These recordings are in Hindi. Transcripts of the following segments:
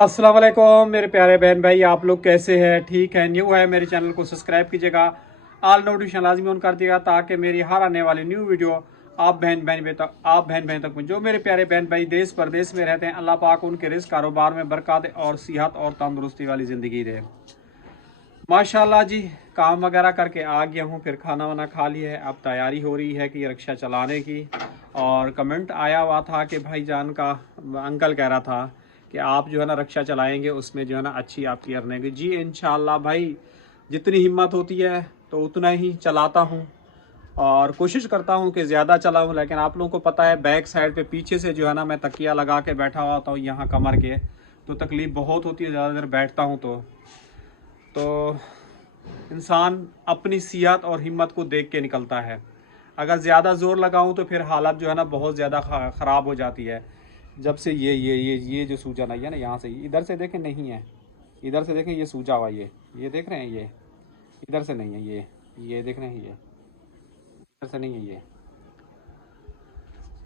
अस्सलाम वालेकुम मेरे प्यारे बहन भाई, आप लोग कैसे हैं? ठीक है? न्यू है मेरे चैनल को सब्सक्राइब कीजिएगा, ऑल नोटिफिकेशन लाजमी ऑन कर दिएगा ताकि मेरी हर आने वाली न्यू वीडियो आप बहन बहन तक जो मेरे प्यारे बहन भाई देश परदेश में रहते हैं, अल्लाह पाक उनके रिस्क कारोबार में बरकत और सेहत और तंदुरुस्ती वाली ज़िंदगी दे। माशाल्लाह जी, काम वगैरह करके आ गया हूँ, फिर खाना वाना खा लिया है। अब तैयारी हो रही है कि रिक्शा चलाने की। और कमेंट आया हुआ था कि भाईजान का अंकल कह रहा था कि आप जो है ना रिक्शा चलाएंगे, उसमें जो है ना अच्छी आपकी अर्निंग। जी इंशाल्लाह भाई, जितनी हिम्मत होती है तो उतना ही चलाता हूँ और कोशिश करता हूँ कि ज़्यादा चलाऊँ। लेकिन आप लोगों को पता है बैक साइड पे पीछे से जो है ना मैं तकिया लगा के बैठा हुआ होता हूँ यहाँ कमर के, तो तकलीफ़ बहुत होती है ज़्यादा देर बैठता हूँ तो इंसान अपनी सेहत और हिम्मत को देख के निकलता है। अगर ज़्यादा ज़ोर लगाऊं तो फिर हालत जो है ना बहुत ज़्यादा ख़राब हो जाती है। जब से ये जो सूजन आई है ना, यहाँ से इधर से देखें नहीं है, इधर से देखें ये सूजा हुआ, ये देख रहे हैं, ये इधर से नहीं है, ये देख रहे हैं, ये इधर से नहीं है ये।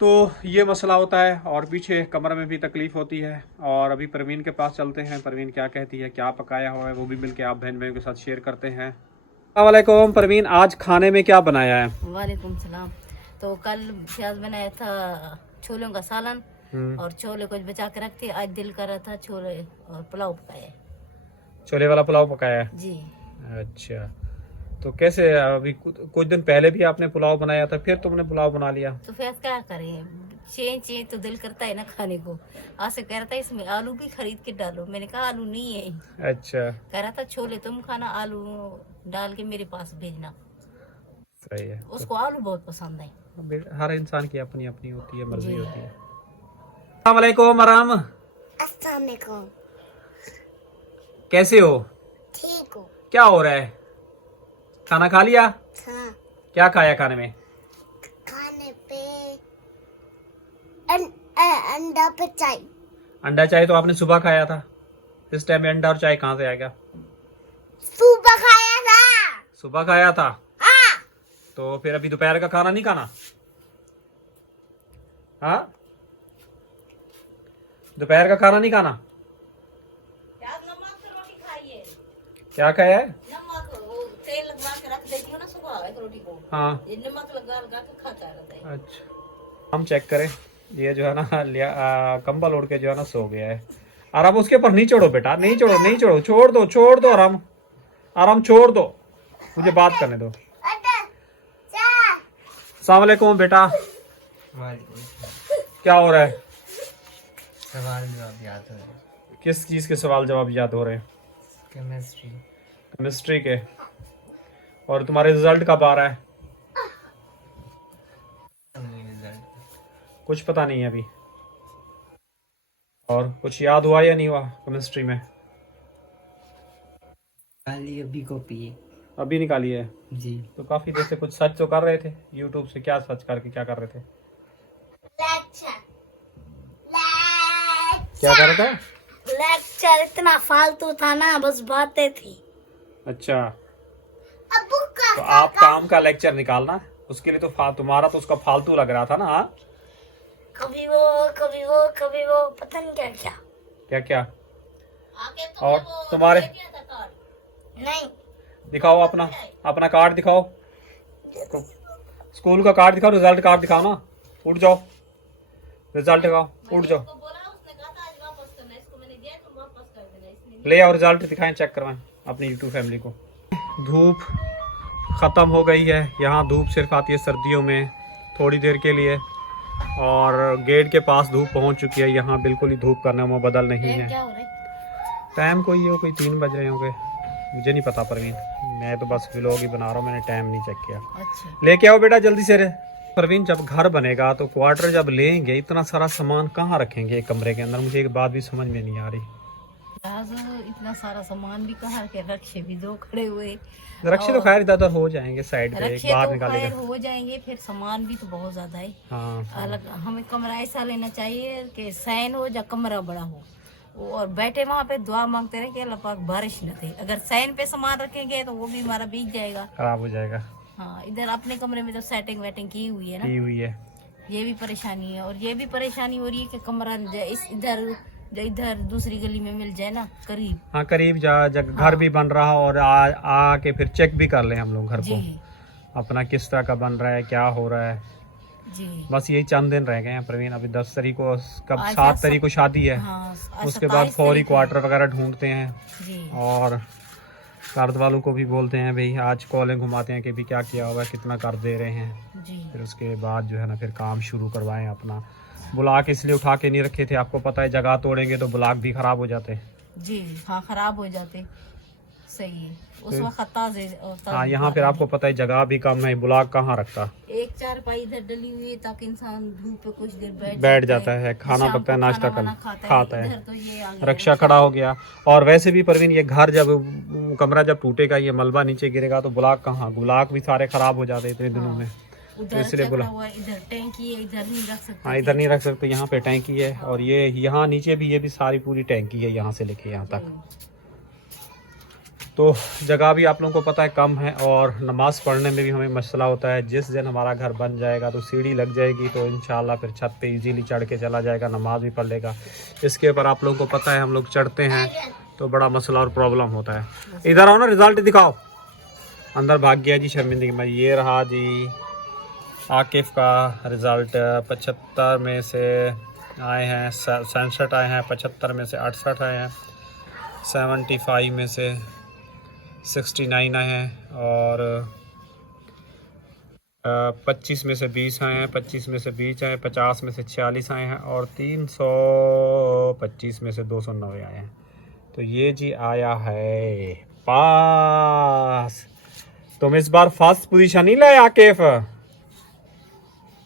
तो ये मसला होता है और पीछे कमर में भी तकलीफ़ होती है। और अभी परवीन के पास चलते हैं, परवीन क्या कहती है, क्या पकाया हुआ है, वो भी मिलके आप बहन भाइयों के साथ शेयर करते हैं। अस्सलाम वालेकुम परवीन, आज खाने में क्या बनाया है? वालेकुम सलाम। तो कल प्याज बनाया था, छोलों का सालन और छोले कुछ बचा के रखते। आज दिल कर रहा था छोले और पुलाव पकाया। छोले वाला पुलाव पकाया है? जी। अच्छा, तो कैसे अभी कुछ दिन पहले भी आपने पुलाव बनाया था, फिर तुमने पुलाव बना लिया? तो फिर क्या करें, चेंज तो दिल करता है ना खाने को। आज से कह रहा था इसमें आलू भी खरीद के डालो, मैंने कहा आलू नहीं है। अच्छा, कह रहा था छोले तुम खाना, आलू डाल के मेरे पास भेजना। सही है। उसको आलू बहुत पसंद है। तो हर इंसान की अपनी अपनी होती है, मर्जी जी। होती है। अस्सलाम वालेकुम आराम, अस्सलाम वालेकुम। कैसे हो? ठीक हो? क्या हो रहा है? खाना खा लिया? हाँ। क्या खाया खाने में? खाने पे अंडा पे चाय। अंडा चाय तो आपने सुबह खाया था, इस टाइम में अंडा और चाय कहाँ से आएगा? सुबह खाया था। सुबह खाया था? हाँ। तो फिर अभी दोपहर का खाना नहीं खाना? हाँ, दोपहर का खाना नहीं खाना? नमक की रोटी खाइए। क्या खाया है? नमक वो तेल लगवा के रख देती हूँ ना सुबह एक रोटी को। हाँ, ये नमक लगा लगा के खाता रहता है। अच्छा, हम चेक करें। ये जो है ना कंबल ओढ़ के जो है ना सो गया है। आराम उसके ऊपर नहीं चढ़ो बेटा, नहीं चढ़ो, नहीं चढ़ो, छोड़ दो आराम, आराम छोड़ दो, मुझे बात करने दो। अस्सलाम वालेकुम बेटा, क्या हो रहा है? सवाल जवाब याद हो रहे। किस चीज़ के सवाल जवाब याद हो रहे हैं? केमिस्ट्री। केमिस्ट्री के। और तुम्हारे रिजल्ट कब आ रहा है? रिजल्ट कुछ पता नहीं है अभी। और कुछ याद हुआ या नहीं हुआ केमिस्ट्री में? खाली अभी कॉपी है। अभी निकाली है? जी। तो काफी देर से कुछ सर्च तो कर रहे थे यूट्यूब से, क्या सर्च करके क्या कर रहे थे? क्या कर रहे थे? लेक्चर इतना फालतू था ना, बस बातें थी। अच्छा, अबू का तो आप काम का लेक्चर निकालना, उसके लिए तो तुम्हारा तो उसका फालतू लग रहा था ना? हाँ, कभी वो कभी वो कभी वो पता नहीं क्या क्या। क्या क्या? आगे और तुम्हारे नहीं दिखाओ अपना, अपना कार्ड दिखाओ, स्कूल का कार्ड दिखाओ, रिजल्ट कार्ड दिखाओ ना। उठ जाओ, रिजल्ट दिखाओ, उठ जाओ, ले आओ रिजल्ट दिखाएं, चेक करवाएं अपनी यूट्यूब फैमिली को। धूप ख़त्म हो गई है, यहाँ धूप सिर्फ आती है सर्दियों में थोड़ी देर के लिए, और गेट के पास धूप पहुँच चुकी है। यहाँ बिल्कुल ही धूप करने में बदल नहीं है। क्या हो रहा है? टाइम कोई 3 बज रहे होंगे, मुझे नहीं पता परवीन, मैं तो बस व्लॉग ही बना रहा हूँ, मैंने टाइम नहीं चेक किया। अच्छा। लेके आओ बेटा जल्दी से रे। परवीन, जब घर बनेगा तो क्वार्टर जब लेंगे, इतना सारा सामान कहाँ रखेंगे एक कमरे के अंदर? मुझे एक बात भी समझ में नहीं आ रही। इतना सारा सामान भी कहाँ के, रक्षे भी दो खड़े हुए। रक्षे तो खैर इधर उधर हो जाएंगे, साइड पे एक रक्षे बाहर तो निकालेगा। खैर हो जाएंगे, फिर सामान भी तो बहुत ज्यादा है। हाँ, अलग हमें कमरा ऐसा लेना चाहिए कि सैन हो या कमरा बड़ा हो, और बैठे वहाँ पे दुआ मांगते रहे कि अल्लाह पाक बारिश न दे। अगर सैन पे सामान रखेंगे तो वो भी हमारा भीग जाएगा, खराब हो जाएगा। हाँ। इधर अपने कमरे में तो सेटिंग वेटिंग की हुई है ना, की हुई है। ये भी परेशानी है। और ये भी परेशानी हो रही है कि कमरा इस इधर जो इधर दूसरी गली में मिल जाए ना करीब। हाँ करीब घर भी बन रहा और आके फिर चेक भी कर लें हम लोग घर जी को अपना किस तरह का बन रहा है, क्या हो रहा है। जी। बस यही चंद दिन रह गए हैं प्रवीण, अभी 10 तारीख को, कब आज 7 तारीख को शादी है। हाँ, आज उसके बाद 27 फौरी तारीख है। क्वार्टर वगैरह ढूंढते हैं जी और कर्ज वालों को भी बोलते हैं भाई आज कॉलें घुमाते हैं कि भी क्या किया हुआ है, कितना कर्ज दे रहे हैं। जी। फिर उसके बाद जो है ना फिर काम शुरू करवाएं अपना। ब्लॉक इसलिए उठा के नहीं रखे थे, आपको पता है जगह तोड़ेंगे तो ब्लॉक भी खराब हो जाते हैं। जी हाँ खराब हो जाते, सही है। उस वक्त हाँ यहाँ फिर आपको पता है जगह भी कम है, ब्लॉक कहाँ रखता। एक चारपाई इधर डली हुई है ताकि इंसान धूप पे कुछ देर बैठ जाता है, खाना पकता है, नाश्ता खाता है। इधर तो ये आ गया रक्षा खड़ा हो गया। और वैसे भी परवीन ये घर जब कमरा जब टूटेगा, ये मलबा नीचे गिरेगा तो ब्लॉक कहाँ, ब्लॉक भी सारे खराब हो जाते इतने दिनों में। उधर इसलिए चक्रा हुआ है, इधर टैंकी है, इधर नहीं रख सकते। हाँ इधर नहीं रख सकते, यहाँ पे टैंकी है और ये यहाँ नीचे भी, ये भी सारी पूरी टैंकी है यहाँ से लेके यहाँ तक। तो जगह भी आप लोगों को पता है कम है और नमाज़ पढ़ने में भी हमें मसला होता है। जिस दिन हमारा घर बन जाएगा तो सीढ़ी लग जाएगी तो इंशाल्लाह फिर छत पे इजीली चढ़ के चला जाएगा, नमाज भी पढ़ लेगा। इसके ऊपर आप लोगों को पता है हम लोग चढ़ते हैं तो बड़ा मसला और प्रॉब्लम होता है। इधर आओ ना, रिजल्ट दिखाओ। अंदर भाग गया जी शर्मिंदगी में। ये रहा जी आकिफ का रिज़ल्ट। 75 में से आए हैं 67 आए हैं, 75 में से 68 आए हैं, 75 में से 69 आए हैं और 25 में से 20 आए हैं, 25 में से 20 आए हैं, 50 में से 46 आए हैं और 325 में से 290 आए हैं। तो ये जी आया है पास। तुम इस बार फर्स्ट पोजीशन नहीं लाए आकिफ।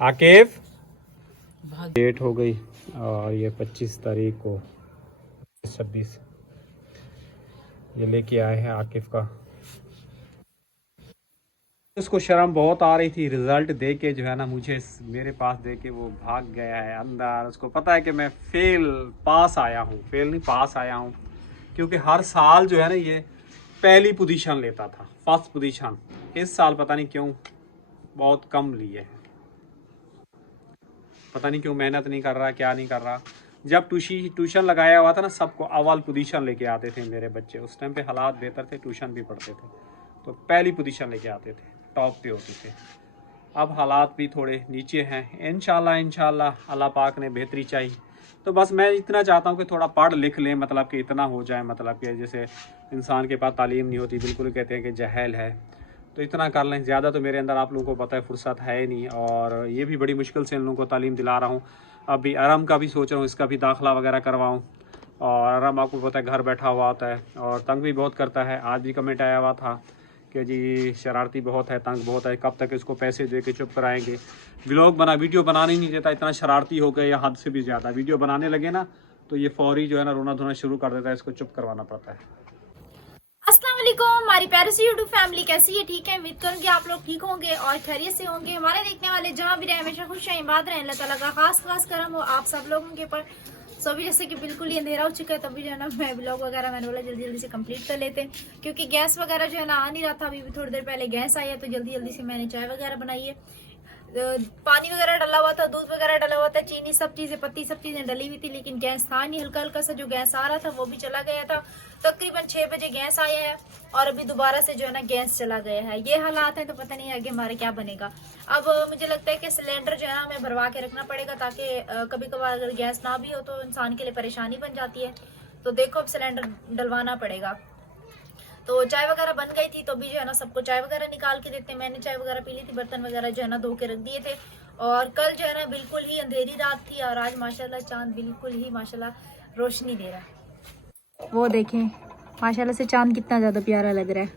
आकिफ डेट हो गई और ये 25 तारीख को 26 ये लेके आए हैं आकिफ का। उसको शर्म बहुत आ रही थी रिजल्ट दे के, जो है ना मुझे मेरे पास दे के वो भाग गया है अंदर। उसको पता है कि मैं पास आया हूँ, फेल नहीं पास आया हूँ, क्योंकि हर साल जो है ना ये पहली पोजीशन लेता था, फर्स्ट पोजीशन। इस साल पता नहीं क्यों बहुत कम लिए है, पता नहीं क्यों मेहनत नहीं कर रहा, क्या नहीं कर रहा। जब ट्यूशन लगाया हुआ था ना सबको अव्वल पोजीशन लेके आते थे मेरे बच्चे। उस टाइम पे हालात बेहतर थे, ट्यूशन भी पढ़ते थे तो पहली पोजीशन लेके आते थे, टॉप पे होते थे। अब हालात भी थोड़े नीचे हैं। इंशाल्लाह अल्लाह पाक ने बेहतरी चाहिए। तो बस मैं इतना चाहता हूँ कि थोड़ा पढ़ लिख लें, मतलब कि इतना हो जाए, मतलब कि जैसे इंसान के पास तालीम नहीं होती, बिल्कुल कहते हैं कि जहल है, तो इतना कर लें। ज़्यादा तो मेरे अंदर आप लोगों को पता है फुर्सत है नहीं, और ये भी बड़ी मुश्किल से इन लोगों को तालीम दिला रहा हूँ। अभी अरम का भी सोच रहा हूँ, इसका भी दाखिला वगैरह करवाऊँ। और अरम आपको पता है घर बैठा हुआ होता है और तंग भी बहुत करता है। आज भी कमेंट आया हुआ था कि जी शरारती बहुत है, तंग बहुत है, कब तक इसको पैसे दे के चुप कराएंगे। वीडियो बनाने नहीं देता, इतना शरारती हो गया या हद से भी ज़्यादा। वीडियो बनाने लगे ना तो ये फौरी जो है ना रोना धोना शुरू कर देता है, इसको चुप करवाना पड़ता है। अस्सलाम वालेकुम हमारी प्यारी सी यूट्यूब फैमिली, कैसी है? ठीक है, उम्मीद करूंगी आप लोग ठीक होंगे और खैरियत से होंगे। हमारे देखने वाले जहाँ भी रहे हमेशा खुश रहें, बात रहें, अल्लाह ताला का खास करम हो आप सब लोगों के पर। सो भी जैसे कि बिल्कुल ही अंधेरा हो चुका है, तभी जो है ना मैं ब्लॉग वगैरह मैंने बोला जल्दी से कंप्लीट कर लेते हैं, क्योंकि गैस वगैरह जो है ना आ नहीं रहा था। अभी भी थोड़ी देर पहले गैस आई है तो जल्दी से मैंने चाय वगैरह बनाई है। पानी वगैरह डला हुआ था, दूध वगैरह डला हुआ था, चीनी सब चीजें, पत्ती सब चीजें डली हुई थी, लेकिन गैस था नहीं। हल्का सा जो गैस आ रहा था वो भी चला गया था। तकरीबन 6 बजे गैस आया है और अभी दोबारा से जो है ना गैस चला गया है। ये हालात है तो पता नहीं आगे हमारे क्या बनेगा। अब मुझे लगता है कि सिलेंडर जो है ना हमें भरवा के रखना पड़ेगा, ताकि कभी कभार अगर गैस ना भी हो तो इंसान के लिए परेशानी बन जाती है। तो देखो अब सिलेंडर डलवाना पड़ेगा। तो चाय वगैरह बन गई थी तो अभी जो है ना सबको चाय वगैरह निकाल के देते हैं। मैंने चाय वगैरह पी ली थी, बर्तन वगैरह जो है ना धो के रख दिए थे। और कल जो है ना बिल्कुल ही अंधेरी रात थी और आज माशाल्लाह चांद बिल्कुल ही माशाल्लाह रोशनी दे रहा है। वो देखें माशाल्लाह से चांद कितना ज्यादा प्यारा लग रहा है।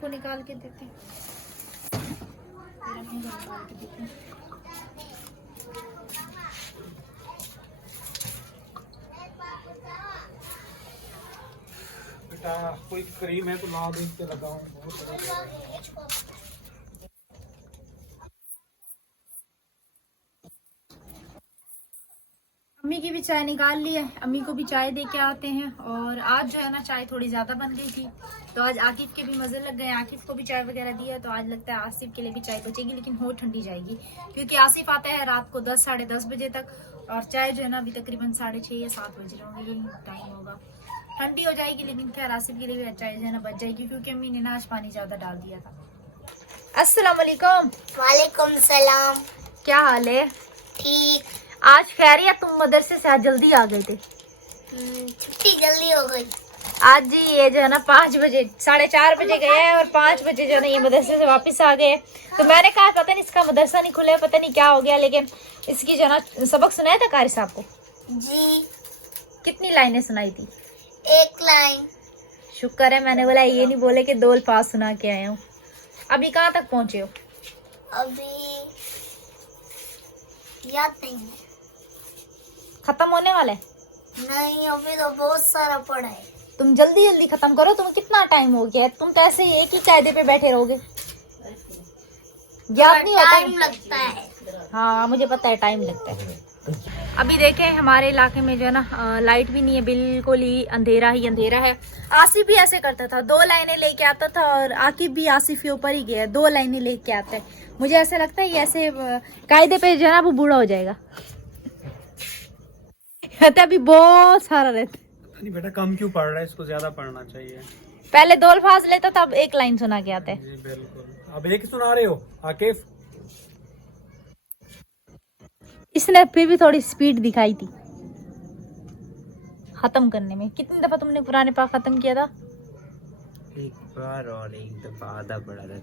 को निकाल के देते हैं। बेटा कोई क्रीम है तो ला दो, इससे लगाऊं। अम्मी की भी चाय निकाल ली है, अम्मी को भी चाय दे के आते हैं। और आज जो है ना चाय थोड़ी ज़्यादा बन गई थी, तो आज आकिफ के भी मज़े लग गए। आकिफ को भी चाय वगैरह दी है, तो आज लगता है आसिफ के लिए भी चाय बचेगी, लेकिन हो ठंडी जाएगी, क्योंकि आसिफ आता है रात को 10 साढ़े 10 बजे तक, और चाय जो है ना अभी तकरीबन 6:30 या 7 बज रहे होंगे, यही टाइम होगा। ठंडी हो जाएगी, लेकिन खैर आसिफ के लिए भी चाय जो है ना बच जाएगी, क्योंकि अम्मी ने ना आज पानी ज़्यादा डाल दिया था। अस्सलाम वालेकुम। वालेकुम सलाम। क्या हाल है? ठीक। आज खैरियत, तुम मदरसे से आज जल्दी आ गए थे? छुट्टी जल्दी हो गई। आज जी ये जो है ना 5 बजे 4:30 बजे गए हैं, और 5 बजे जो है ना ये मदरसे से वापस आ गए। तो मैंने कहा पता नहीं इसका मदरसा नहीं खुले, पता नहीं क्या हो गया, लेकिन इसकी जो है ना सबक सुनाया था कारी साहब को? जी। कितनी लाइनें सुनाई थी? 1 लाइन। शुक्र है, मैंने बोला ये नहीं बोले कि 2 अल्फाज सुना के आए हूँ। अभी कहाँ तक पहुँचे हो? अभी याद नहीं है। खत्म होने वाला है? नहीं, अभी तो बहुत सारा पड़ा है। तुम जल्दी जल्दी खत्म करो, तुम्हें कितना टाइम हो गया है? तुम तो ऐसे एक ही कायदे पे बैठे रहोगे, याद नहीं होता? टाइम लगता है। हाँ मुझे पता है, टाइम लगता है। अभी देखें हमारे इलाके में जो है ना लाइट भी नहीं है, बिल्कुल ही अंधेरा है। आसिफ भी ऐसे करता था, 2 लाइनें लेके आता था, और आकिब भी आसिफ के ऊपर ही गया, 2 लाइनें लेके आता है। मुझे ऐसा लगता है ये ऐसे कायदे पे जो है ना वो बूढ़ा हो जाएगा। अभी बहुत सारा रहता है। नहीं बेटा, कम क्यों पढ़ रहा है, इसको ज्यादा पढ़ना चाहिए। पहले 2 अल्फाज लेता था, अब 1 लाइन सुना के आता है। जी बिल्कुल। अब एक सुना रहे हो आकिफ? इसने फिर भी थोड़ी स्पीड दिखाई थी खत्म करने में। कितनी दफा तुमने कुरान पाक खत्म किया था? एक बार और एक दफा आधा पड़ा था,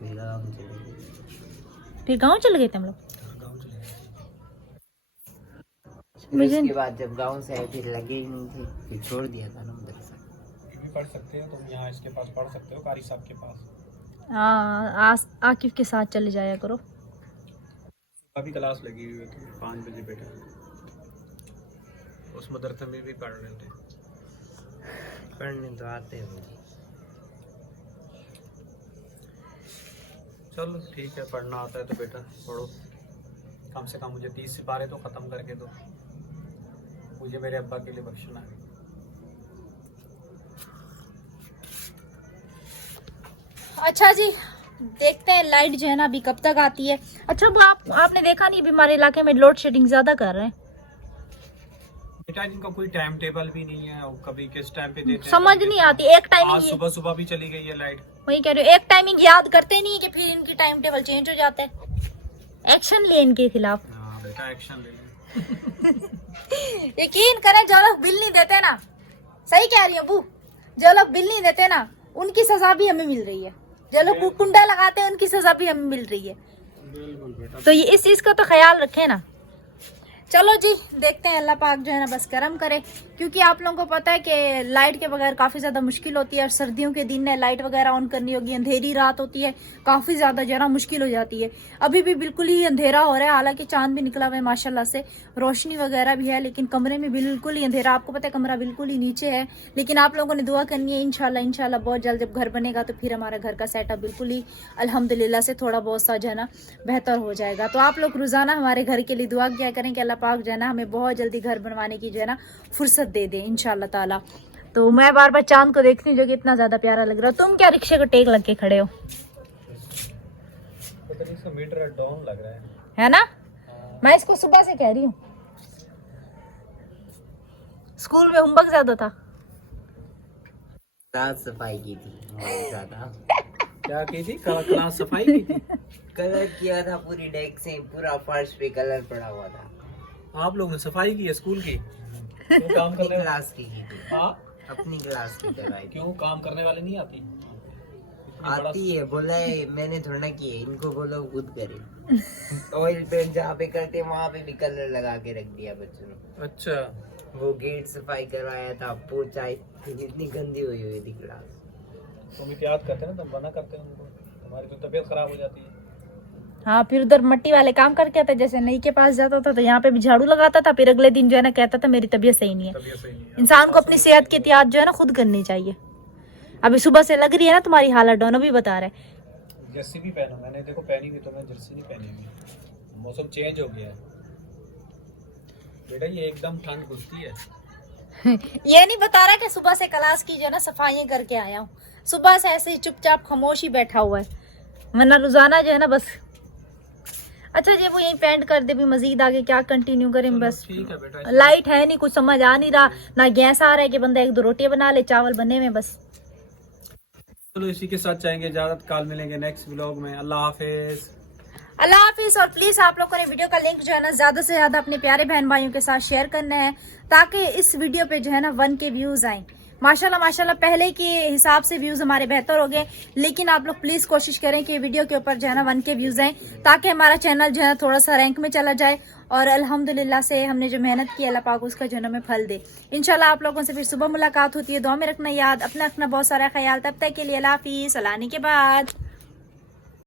फिर गांव चले गए थे हम लोग। मुझे उसके बाद जब गांव से आए फिर लगे ही नहीं थे, फिर छोड़ दिया था ना मदरसा। ये भी पढ़ सकते हो तुम, यहाँ इसके पास पढ़ सकते हो, कारी साहब के पास। हाँ आकिफ के साथ चले जाया करो। अभी क्लास लगी हुई है 5 बजे बेटा, उस मदरसे में भी पढ़ रहे थे। पढ़ने तो आते हैं मुझे। चलो ठीक है, पढ़ना आता है तो बेटा पढ़ो। कम से कम मुझे 30 सिपारे तो ख़त्म करके दो, मुझे मेरे अब्बा के लिए बख्शना है। अच्छा जी, देखते हैं लाइट जो है ना अभी कब तक आती है। अच्छा वो आपने देखा नहीं, अभी हमारे इलाके में लोड शेडिंग ज्यादा कर रहे हैं बेटा, इनका कोई टाइम टेबल भी नहीं है, और कभी किस टाइम पे देते हैं समझ नहीं आती। एक आज टाइमिंग सुबह भी चली गई है लाइट। वही कह रहे हो, एक टाइमिंग याद करते नहीं है कि फिर इनकी टाइम टेबल चेंज हो जाता है। एक्शन ले इनके खिलाफ। हाँ बेटा, एक्शन ले लो। यकीन करें, जो लोग बिल नहीं देते ना, सही कह रही हूँ अबू, जो लोग बिल नहीं देते ना उनकी सजा भी हमें मिल रही है, जो लोग कुंडा लगाते हैं उनकी सजा भी हमें मिल रही है। बिल्कुल बेटा। तो ये इस चीज का तो ख्याल रखें ना। चलो जी, देखते हैं, अल्लाह पाक जो है ना बस करम करे, क्योंकि आप लोगों को पता है कि लाइट के बगैर काफ़ी ज़्यादा मुश्किल होती है, और सर्दियों के दिन में लाइट वगैरह ऑन करनी होगी, अंधेरी रात होती है, काफ़ी ज़्यादा जो है ना मुश्किल हो जाती है। अभी भी बिल्कुल ही अंधेरा हो रहा है, हालांकि चांद भी निकला हुआ है माशाल्लाह से, रोशनी वगैरह भी है, लेकिन कमरे में बिल्कुल ही अंधेरा। आपको पता है कमरा बिल्कुल ही नीचे है, लेकिन आप लोगों ने दुआ करनी है, इंशाल्लाह बहुत जल्द जब घर बनेगा तो फिर हमारा घर का सेटअप बिल्कुल ही अल्हम्दुलिल्लाह से थोड़ा बहुत सा जो है ना बेहतर हो जाएगा। तो आप लोग रोज़ाना हमारे घर के लिए दुआ किया करें कि अल्लाह पाक जो है ना हमें बहुत जल्दी घर बनवाने की जो है ना फुर्सत दे दे इंशाल्लाह ताला। तो मैं बार बार चांद को देखती हूँ, जो कि इतना ज्यादा प्यारा लग रहा है। तुम क्या रिक्शे को टेक लग के खड़े हो? मीटर डाउन लग रहा है ना? मैं इसको सुबह से कह रही हूँ, स्कूल में होमवर्क ज्यादा था। साफ सफाई की थी बहुत ज्यादा। क्या की थी? क्लास सफाई की थी। कलर किया था पूरी डेस्क से, पूरा फर्श पे कलर पड़ा हुआ था। आप लोगों ने सफाई की है स्कूल की? क्यों काम अपनी करने क्लास की थी, हाँ? अपनी क्लास की करवाई। क्यों काम करने वाले नहीं आती? आती है, बोला है मैंने थोड़ा ना की है, इनको बोलो खुद करे। ऑयल पेंट जहाँ पे करते हैं वहाँ पे भी कलर लगा के रख दिया बच्चों ने। अच्छा, वो गेट सफाई करवाया था, पोछा इतनी गंदी हुई थी क्लास। तुम याद करते ना, तुम मना करते उनको, तुम्हारी तो तबीयत खराब हो जाती है। हाँ, फिर उधर मट्टी वाले काम करके आता, जैसे नई के पास जाता था तो यहाँ पे भी झाड़ू लगाता था, फिर अगले दिन जो है ना कहता था मेरी तबीयत सही नहीं है। तबीयत सही नहीं है। इंसान को अपनी सेहत की एहतियात जो है ना खुद करनी चाहिए। अभी सुबह से लग रही है ना तुम्हारी हालत, दोनों भी बता रहे। जर्सी भी पहनो, मैंने देखो पहनी हुई, तो मैं जर्सी नहीं पहनी हुई, मौसम चेंज हो गया है। बेटा ये एकदम ठंड घुसती है। ये नहीं बता रहा कि सुबह से क्लास की जो है ना सफाइयाँ करके आया हूँ। सुबह से ऐसे ही चुपचाप खामोश ही बैठा हुआ है, वरना रोजाना जो है ना बस। अच्छा जी वो यही पेंट कर दे, भी मजीद आगे क्या कंटिन्यू करें। बस ठीक है बेटा। लाइट है नहीं, कुछ समझ आ नहीं रहा, ना गैस आ रहा है कि बंदा 1-2 रोटियां बना ले, चावल बने में बस। चलो इसी के साथ चाहेंगे इजाजत, कल मिलेंगे नेक्स्ट व्लॉग में। अल्लाह हाफिज। अल्लाह हाफिज। और प्लीज आप लोगों ने वीडियो का लिंक जो है ना ज्यादा से ज्यादा अपने प्यारे बहन भाइयों के साथ शेयर करना है, ताकि इस वीडियो पे जो है ना 1K व्यूज आए। माशाल्लाह माशाल्लाह पहले के हिसाब से व्यूज हमारे बेहतर हो गए, लेकिन आप लोग प्लीज कोशिश करें कि वीडियो के ऊपर जो है ना 1K व्यूज आए, ताकि हमारा चैनल जो है थोड़ा सा रैंक में चला जाए। और अल्हम्दुलिल्लाह से हमने जो मेहनत की अल्लाह पाक उसका जो है हमें फल दे। इंशाल्लाह आप लोगों से फिर सुबह मुलाकात होती है। दुआ में रखना याद, अपना रखना बहुत सारा ख्याल। तब तक के लिए अल्लाह हाफिज। सलाने के बाद